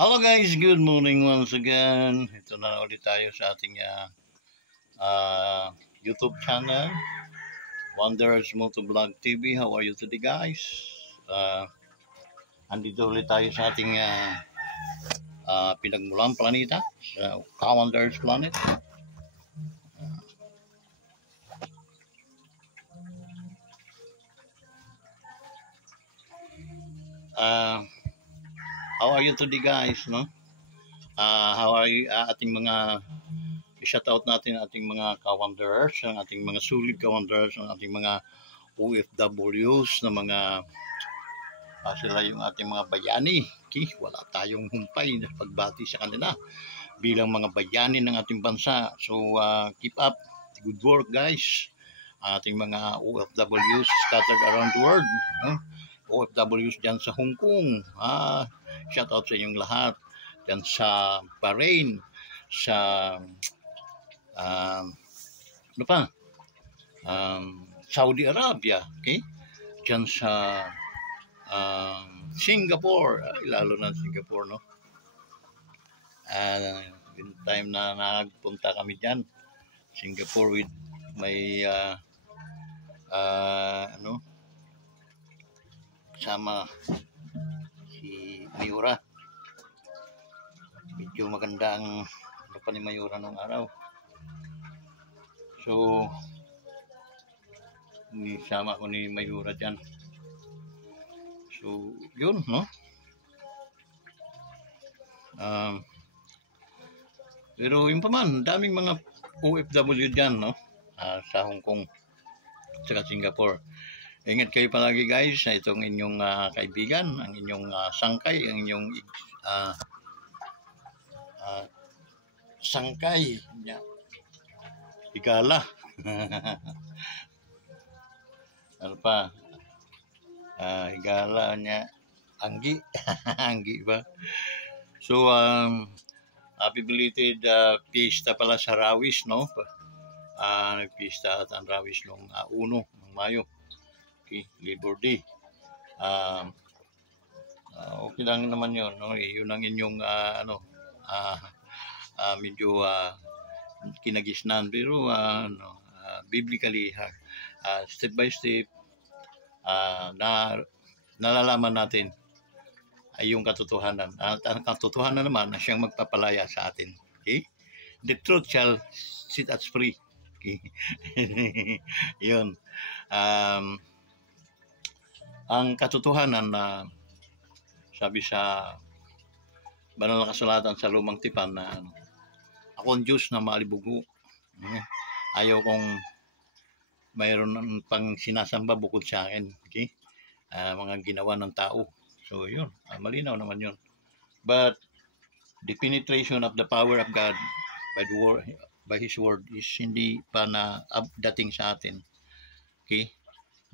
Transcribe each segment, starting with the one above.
Hello guys, good morning once again. Ito na ulit tayo sa ating YouTube channel, Wanderers Motovlog TV. How are you today guys? Andito ulit tayo sa ating pinagmulan planeta, sa Wanderers Planet. How are you today guys? No? How are you, ating mga i-shout out natin ating mga ka-wanderers, ang ating mga sulit ka-wanderers, ang ating mga OFWs na mga sila yung ating mga bayani. Okay? Wala tayong humpay na pagbati sa kanila bilang mga bayani ng ating bansa. So keep up, good work guys. Ating mga OFWs scattered around the world. OFWs dyan sa Hong Kong. Shout out sa inyong lahat. Dyan sa Bahrain, sa Saudi Arabia, okay? Dyan sa Singapore, lalo na Singapore, no? Yung time na nagpunta kami dyan, Singapore with may sama si Mayura. Medyo maganda ang ni Mayura nung araw. So, nisama ko ni Mayura dyan. So, yun, no? Pero yun pa man, daming mga OFW dyan, no? Sa Hong Kong, sa Singapore. Ingat kayo palagi guys sa itong inyong kaibigan, ang inyong sangkay, ang inyong sangkay niya. Higala. Ano pa? Higala niya. Anggi. Anggi ba? So, happy belated pista pala sa Rawis, no? Nagpista at ang Rawis noong 1 ng Mayo. Okay, Labor Day. Okay lang naman yun, no? Yun ang inyong medyo kinagisnan, pero biblically step by step nalalaman natin ay yung katotohanan, at ang katotohanan naman na siyang magpapalaya sa atin. Okay, the truth shall set us free. Okay. Yun, ang katotohanan na sabi sa banal na kasulatan sa Lumang Tipan na ako ang Diyos na malibugo. Ayaw kong mayroon pang sinasamba bukod sa akin. Okay? Mga ginawa ng tao. So yun, malinaw naman yun. But the penetration of the power of God by His word is hindi pa na dating sa atin. Okay?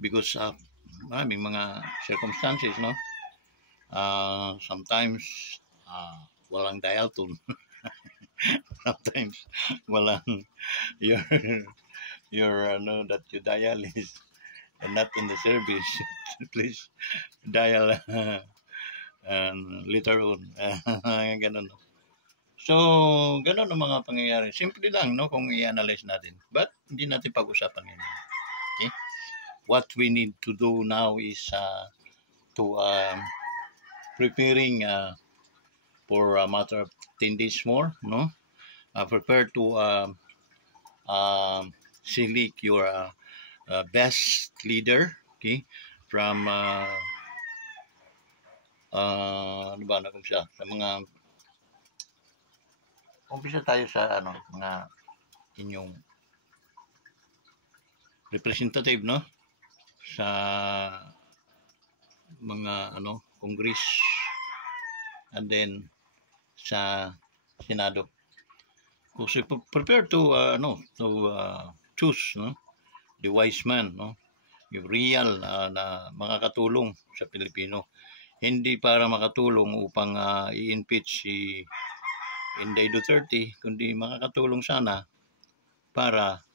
Because of maraming mga circumstances, no? Sometimes walang dial tone. Sometimes walang your that you dial is not in the service. Please dial later on. Ganun. So ganun ang mga pangyayari. Simple lang, no, kung i-analyze natin, but hindi natin pag-usapan ngayon. Okay? What we need to do now is to preparing for a matter of 10 days more, no? Prepare to select your best leader, okay? From ano ba na kung siya sa mga umpisa tayo sa mga inyong representative, no? Sa mga Congress, and then sa Senado. Kasi prepare to choose, no, the wise man, no, yung real na makakatulong sa Pilipino, hindi para makatulong upang i-impeach si Inday Duterte, kundi makakatulong sana para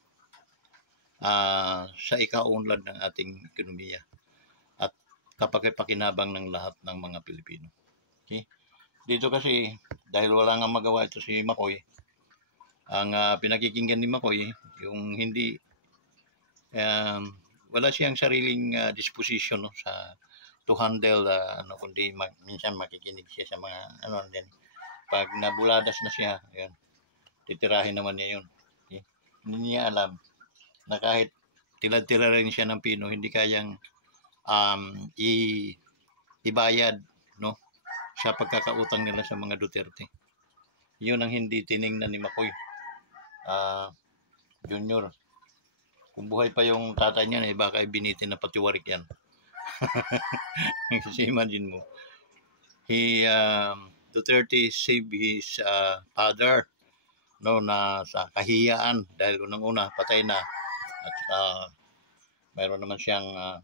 sa ikaunlad ng ating ekonomiya at kapaki-pakinabang ng lahat ng mga Pilipino. Okay? Dito kasi, dahil wala nga magawa ito si Makoy, ang pinakikinggan ni Makoy, yung hindi, wala siyang sariling disposition, no, sa to handle, kundi minsan makikinig siya sa mga, din. Pag nabuladas na siya, yun, titirahin naman niya yun. Okay? Hindi niya alam na kahit tila-tira rin siya ng pino, hindi kayang ibayad, no, sa pagkakautang nila sa mga Duterte. Yun ang hindi tiningnan ni Makoy Junior. Kung buhay pa yung tatay niya, baka binitin na patiwarik yan. Kasi imagine mo, Duterte saved his father, no, na sa kahiyaan dahil unang-una patay na, at mayroon naman siyang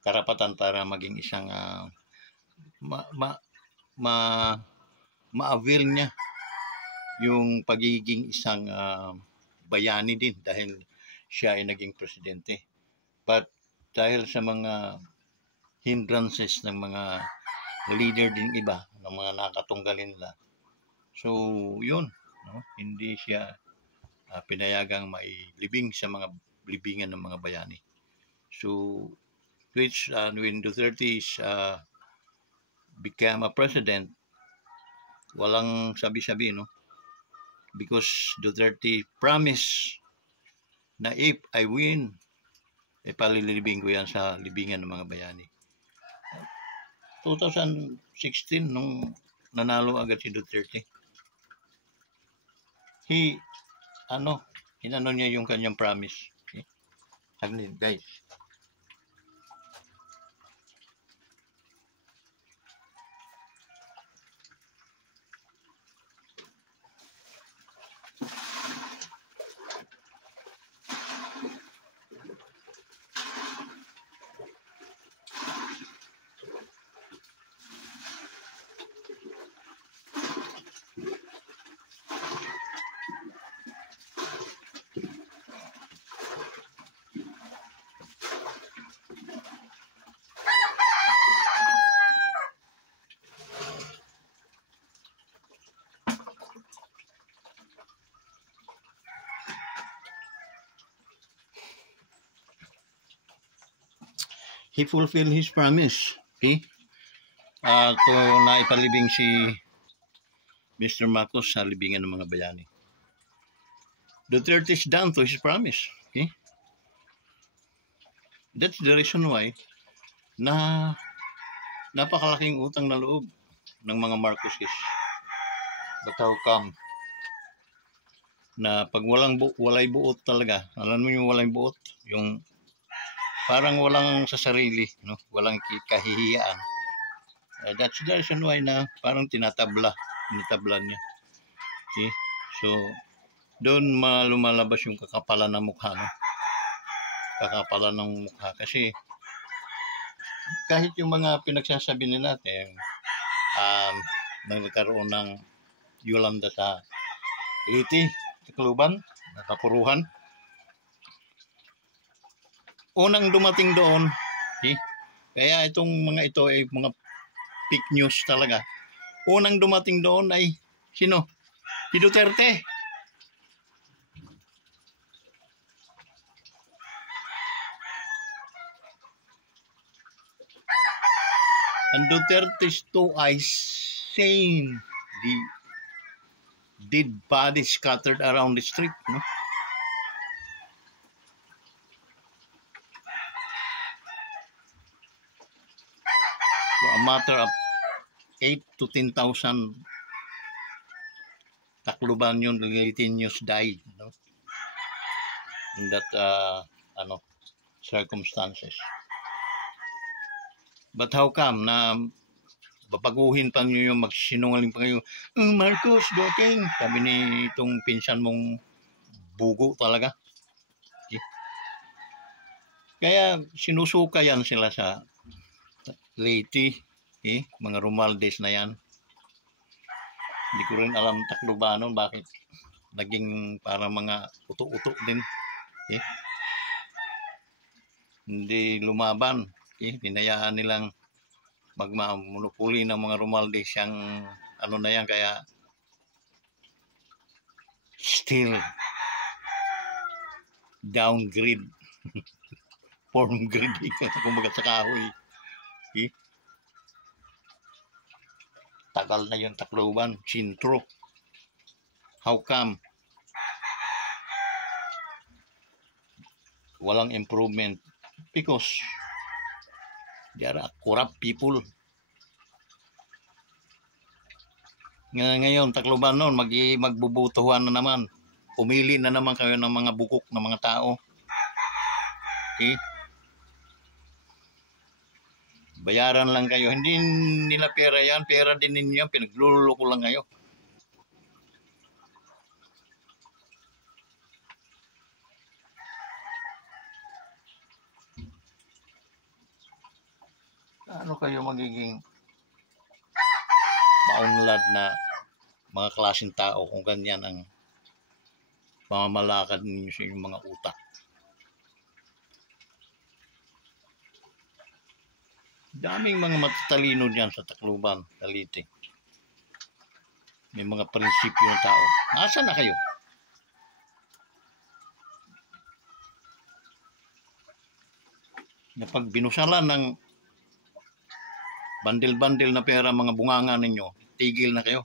karapatan para maging isang ma-avail niya yung pagiging isang bayani din dahil siya ay naging presidente. But dahil sa mga hindrances ng mga leader din iba, ng mga nakatunggalin nila, so yun, no, hindi siya pinayagang mailibing sa mga libingan ng mga bayani. So which when Duterte became a president, walang sabi-sabi, no, because Duterte promised na if I win, palilibing ko yan sa libingan ng mga bayani. 2016, nung nanalo agad si Duterte, inano niya yung kanyang promise. Okay? Guys. He fulfilled his promise. Okay? To naipalibing si Mr. Marcos sa libingan ng mga bayani. Duterte is down to his promise. Okay? That's the reason why na napakalaking utang na loob ng mga Marcoses. But how come na pag walay buot talaga, alam mo yung walay buot, yung parang walang sa sarili, no? Walang kahihiyaan. That's the reason why na parang tinatablan niya. Okay? So, doon lumalabas yung kakapalan ng mukha, no? Kakapalan ng mukha. Kasi, kahit yung mga pinagsasabi nila natin, nagkaroon ng Yolanda sa Liti, Tacloban, Nakapuruhan. Unang dumating doon, okay? Kaya itong mga ito ay mga fake news talaga. Unang dumating doon ay sino? Si Duterte. And Duterte's two eyes saying the dead body scattered around the street, no? For a matter of 8 to 10,000 Taclobanon Liliteños died, no? In that circumstances. But how come na babaguhin pa nyo yung magsinungaling pa kayo, Marcos, dating, sabi ni itong pinsan mong bugo talaga. Okay. Kaya sinusuka yan sila sa Leyte, okay? Mga Romualdez na yan. Hindi ko rin alam Taclobanon bakit naging para mga uto-uto din. Okay? Hindi lumaban. Okay? Hinayaan nilang magmamonopoli ng mga Romualdez siyang ano na yan, kaya still downgrade form grading kumbaga sa kahoy. Eh? Tagal na yung Tacloban, sintro. How come walang improvement? Because they are corrupt people. Ngayon, Tacloban noon, magbubutuhan na naman. Pumili na naman kayo ng mga bukok ng mga tao. Okay? Bayaran lang kayo. Hindi nila pera yan. Pera din ninyo. Pinagluloko lang kayo. Ano kayo magiging maunlad na mga klaseng tao kung ganyan ang pamamalakad ninyo sa inyong mga utak? Daming mga matatalino dyan sa Tacloban, Cavite. May mga prinsipyo ng tao. Nasaan na kayo? Kapag binusalan ng bandil-bandil na pera mga bunganga ninyo, tigil na kayo.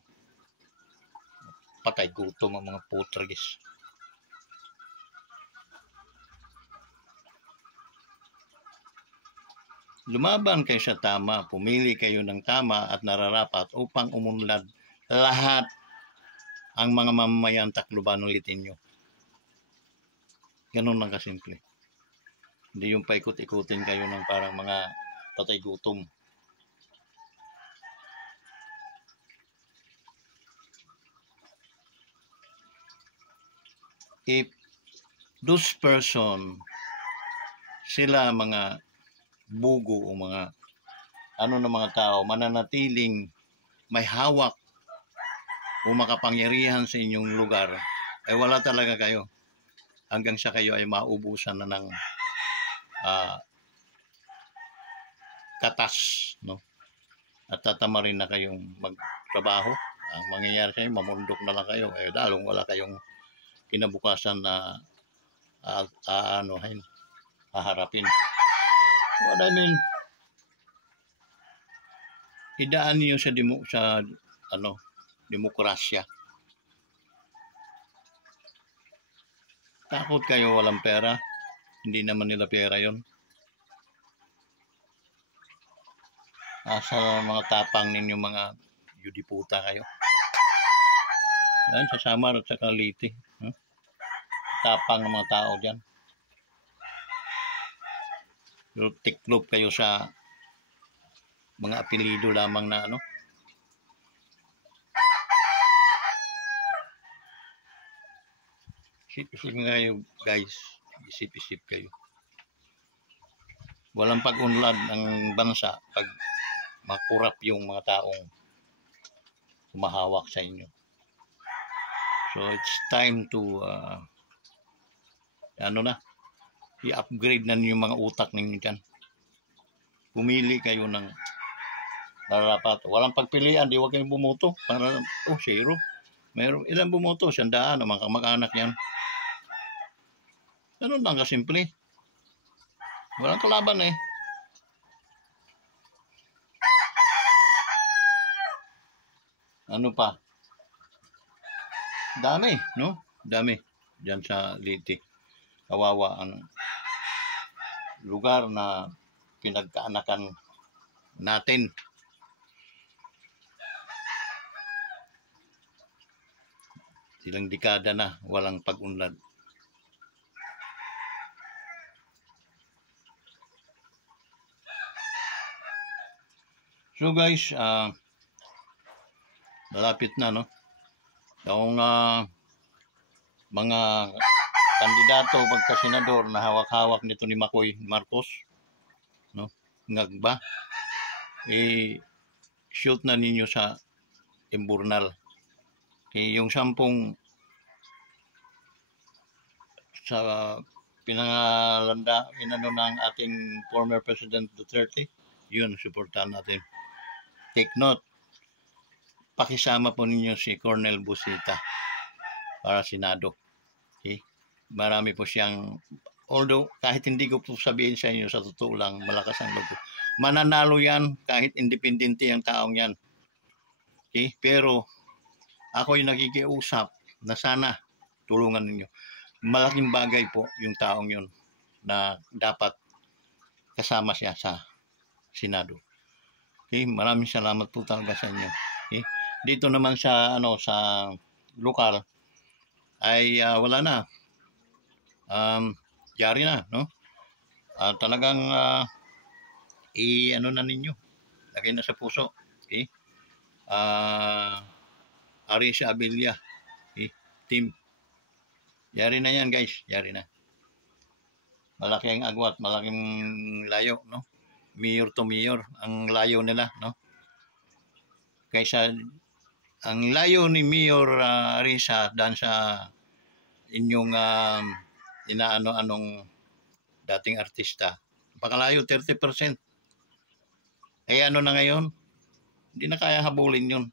Patay gutom ang mga putragis. Lumaban kayo sa tama, pumili kayo ng tama at nararapat upang umunlad lahat ang mga mamamayang Tacloban ulitin nyo. Ganun lang kasimple. Hindi yung paikot-ikutin kayo ng parang mga patay gutom. If those person, sila mga bugo o mga ano na mga tao, mananatiling may hawak o makapangyarihan sa inyong lugar, ay wala talaga kayo hanggang sa kayo ay maubusan na ng katas, no? At tatamarin na kayong magtrabaho. Ang mangyayari sa inyo, mamundok na lang kayo. Eh, dalong wala kayong kinabukasan na haharapin. What I mean, idaan niyo sa demokrasya. Takot kayo walang pera. Hindi naman nila pera yon. Asa mga tapang ninyo mga yudiputa kayo. Yan, sa Samar at sa Cavite. Tapang ng mga tao dyan. Tiklop kayo sa mga apelido lamang na ano. Isip-isip kayo guys. Isip-isip kayo. Walang pag-unlad ng bansa pag makurap yung mga taong humahawak sa inyo. So it's time to i-upgrade na yung mga utak ninyo dyan. Pumili kayo ng narapat. Walang pagpilian, di huwag kayong bumoto. Para, zero. Mayroon ilang bumoto, 100 ang mga kamag-anak yan. Ganun lang kasimple. Walang kalaban eh. Ano pa? Dami, no? Dami. Diyan sa Liti. Kawawa ang lugar na pinagkaanakan natin. Ilang dekada na walang pag-unlad. So guys, malapit na, no? Yung mga kandidato pagka-senador na hawak-hawak nito ni Makoy Marcos, no? Ngagba, shoot na ninyo sa imburnal. Yung 10 sa inano ng ating former President Duterte, yun, supportahan natin. take note, pakisama po ninyo si Colonel Busita para Senado. Okay? Marami po siyang, although kahit hindi ko po sabihin sa inyo, sa totoo lang, malakas ang loob ko. Mananalo yan kahit independente ang taong yan. Okay? Pero ako yung nakikiusap na sana tulungan ninyo. Malaking bagay po yung taong yun na dapat kasama siya sa Senado. Okay? Maraming salamat po talaga sa inyo. Okay? Dito naman sa sa lokal ay wala na. Yari na, no? Talagang na ninyo. Lagay na sa puso. Okay? Arisha Abilia. Okay? Team. Yari na yan, guys. Yari na. Malaki ang agwat, malaking layo, no? Mayor to mayor ang layo nila, no? Kaysa ang layo ni Mayor Arisa dan sa inyong inaano-anong dating artista, pakalayo 30%. Eh ano na ngayon? Hindi na kaya habulin yun.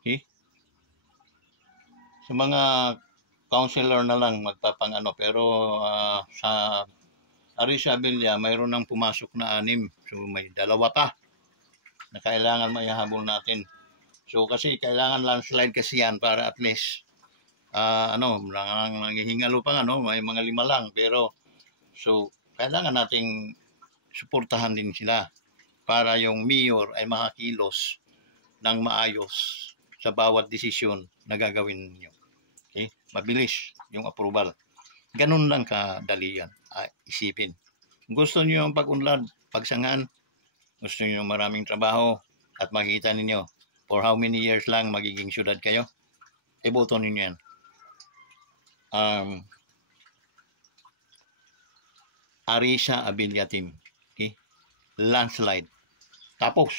Okay? Sa mga counselor na lang magpapang pero sa Arisa Abilia mayroon nang pumasok na 6, so may 2 pa na kailangan maihabol natin. So kasi kailangan landslide kasi yan para at least nanghihingalo pa may mga 5 lang, pero so kailangan nating suportahan din sila para yung mayor ay makakilos ng maayos sa bawat desisyon na gagawin niyo. Okay? Mabilis yung approval. Ganun lang kadali yan. Isipin. Gusto niyo yung pag-unlad, pagsangan, gusto niyo maraming trabaho at makita ninyo for how many years lang magiging syudad kayo, iboto ninyo yan. Arisa Abilia Team. Okay? Landslide. Tapos.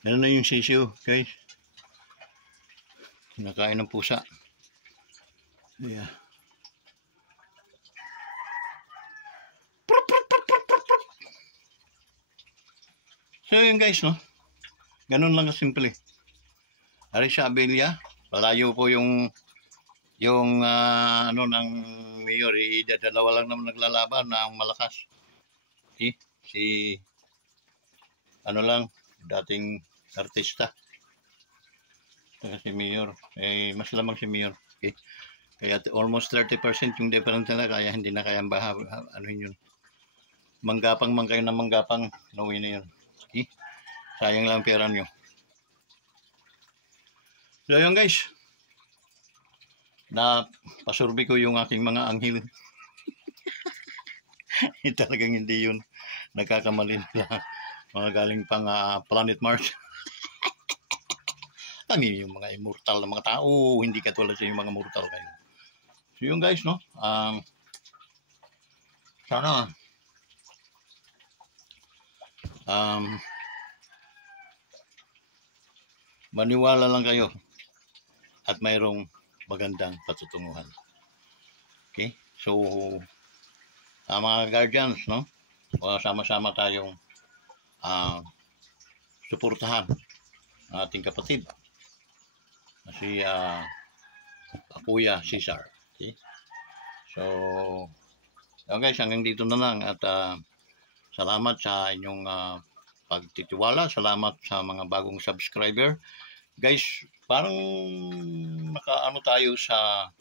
Ano na yung sisiyo, guys? Kinakain ng pusa. Yeah. So yun guys, no? Ganun lang kasimple. Ari sa Abelia, malayo po yung ano ng mayor, dalawa lang naman naglalaban na ang malakas. Si ano lang, dating artista. Saka si mayor, mas lamang si mayor. Okay? Kaya almost 30% yung difference nila, kaya hindi na kayang ano yun. Manggapang man kayo na manggapang, nauwi na yun. Okay? Sayang lang pera nyo. So yun guys, na pasurbi ko yung aking mga anghel. Talagang hindi yun nagkakamali na mga galing pang planet Mars. Kami yung mga immortal na mga tao, hindi katulad sa yung mga mortal kayo. So yun guys, no? Sana maniwala lang kayo at mayroong magandang patutunguhan. Okay? So, mga guardians, no? Sama-sama tayong suportahan ang ating kapatid na si Kuya Cesar. Okay? So, guys, hanggang dito na lang at salamat sa inyong pagtitiwala. Salamat sa mga bagong subscriber. Guys, parang nakaano tayo sa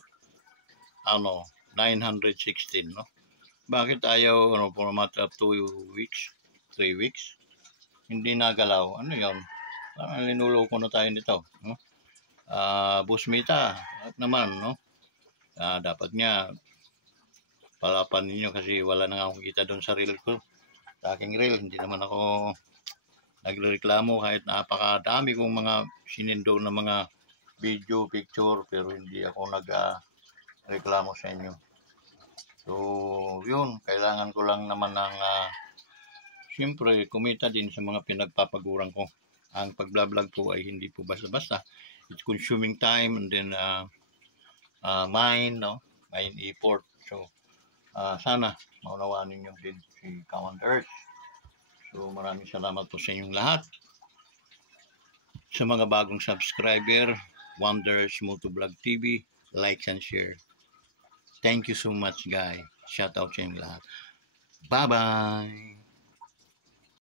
916, no? Bakit ayaw for a matter of 2 weeks, 3 weeks hindi nagalaw? Ano 'yon? Parang linuloko na tayo nito, no? Busmita at naman, no? Dapat nga palapan ninyo kasi wala na akong kita doon sa reel ko. Sa aking reel, hindi naman ako nagreklamo kahit napakadami kong mga sinindo na mga video, picture, pero hindi ako nagreklamo sa inyo. So, yun, kailangan ko lang naman ng siyempre, kumita din sa mga pinagpapaguran ko. Ang pagbablog po ay hindi po basta-basta. It's consuming time and then mind, no? Mind effort. So, sana maunawaan ninyo din si Common Earth. So, maraming salamat po sa inyong lahat. Sa mga bagong subscriber, Wonders Motovlog TV, like and share. Thank you so much, guys. Shout out sa inyong lahat. Bye-bye!